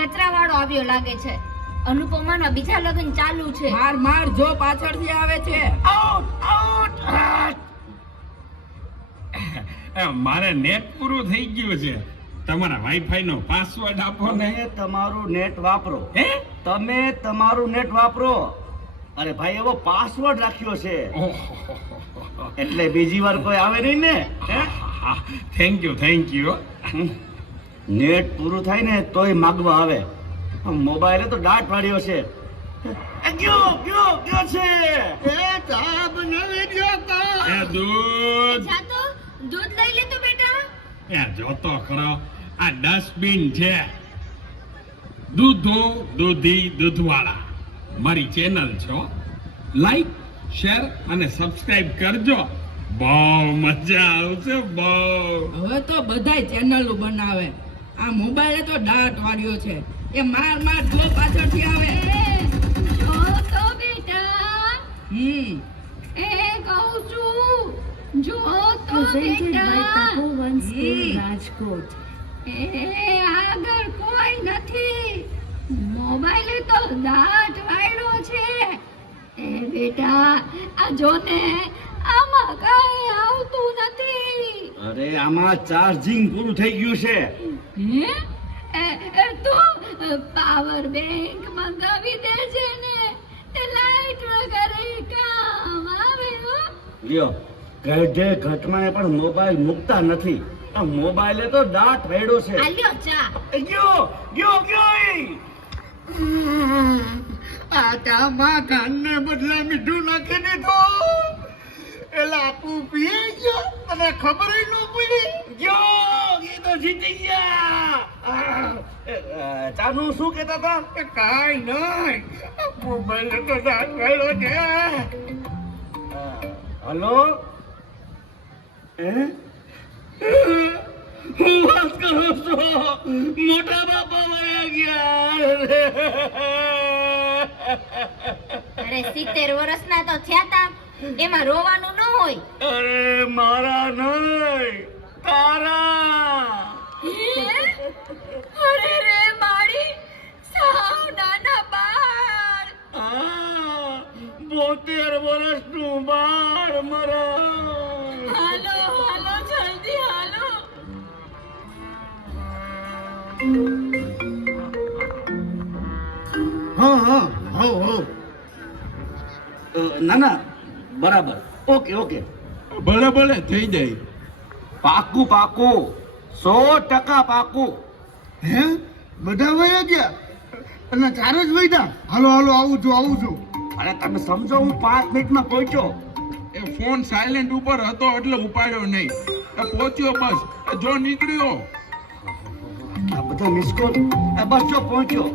કચરા વાળો આવ્યો લાગે છે. અનુપમાના બીજા લગ્ન ચાલુ છે. માર માર જો પાછળથી આવે છે. આઉટ આઉટ મારે નેટ પૂરું થઈ ગયું છે. તમારા વાઈફાઈ નો પાસવર્ડ આપો ને. તમે તમારું નેટ વાપરો. હે? તમે તમારું નેટ વાપરો. અરે ભાઈ એવો પાસવર્ડ રાખ્યો છે એટલે બીજી વાર કોઈ આવે નહીં ને. થેન્ક યુ નેટ પૂરું થાય ને તોય માગવા આવે. મોબાઈલે તો દાટ પાડ્યો છે. ગયો છે. એ ચા બનાવી દ્યો તો. એ દૂધ જાતો દૂધ લઈ લે તો બેટા. એ જોતો ખરો આ ડસ્ટબિન છે. દૂધી દૂધવાળા મારી ચેનલ છો. લાઈક શેર અને સબસ્ક્રાઇબ કરજો. બહુ મજા આવશે બહુ. હવે તો બધાય ચેનલો બનાવે. આ મોબાઈલે તો દાટ વાળ્યો છે. એ માર માર જો પાછળથી આવે. જો તો બેટા. એ કહું છું જો તો બેટા. રાજકોટ. એ આગળ કોઈ નથી. મોબાઈલે તો દાટ વાળ્યો છે. એ બેટા આ જો ને આમાં કઈ આવતું નથી. અરે આમાં ચાર્જિંગ પૂરું થઈ ગયું છે. હે તું પાવર બેંક મંગાવી દેજે ને. તે લાઈટ વગર કામ આવે હો. લ્યો ગઢે ઘટમાં પણ મોબાઈલ મૂકતા નથી. આ મોબાઈલે તો દાટ વાળ્યો છે. આલ્યો ચા. ગયો આ ચામાં કાનને બદલે મીઠું નાખી દીધું. એલા તું પી ગયો અને ખબર ન પડી. ગયો એ તો જીતી ગયા. ચાનું શું કહેતા હતા? કાઈ નહીં, મોબાઈલ તો દાટ વાળ્યો છે. હલો હું વાત કરું છું. મોટા બાપા વયા ગયા. અરે 70 વર્ષના તો થયા તા. એમાં રોવાનું ન હોય. અરે મારા નહીં તારા. અરે રે મારી સાવ નાના બાળ. 72 વર્ષનું બાળ મરા. હાલો જલ્દી હાલો. ના બરાબર. ઓકે ભલે થઈ જાય. પાકું 100% પાકું. હે બધા વયા ગયા અને ચાર જ વૈદા. હાલો આવું છું. અરે તમે સમજો હું 5 મિનિટમાં પહોંચ્યો. એ ફોન સાયલેન્ટ ઉપર હતો એટલે ઉપાડ્યો નહીં. એ પહોંચ્યો બસ. જો નીકળ્યો. આ બધા મિસ કોલ. બસ જો પહોંચ્યો.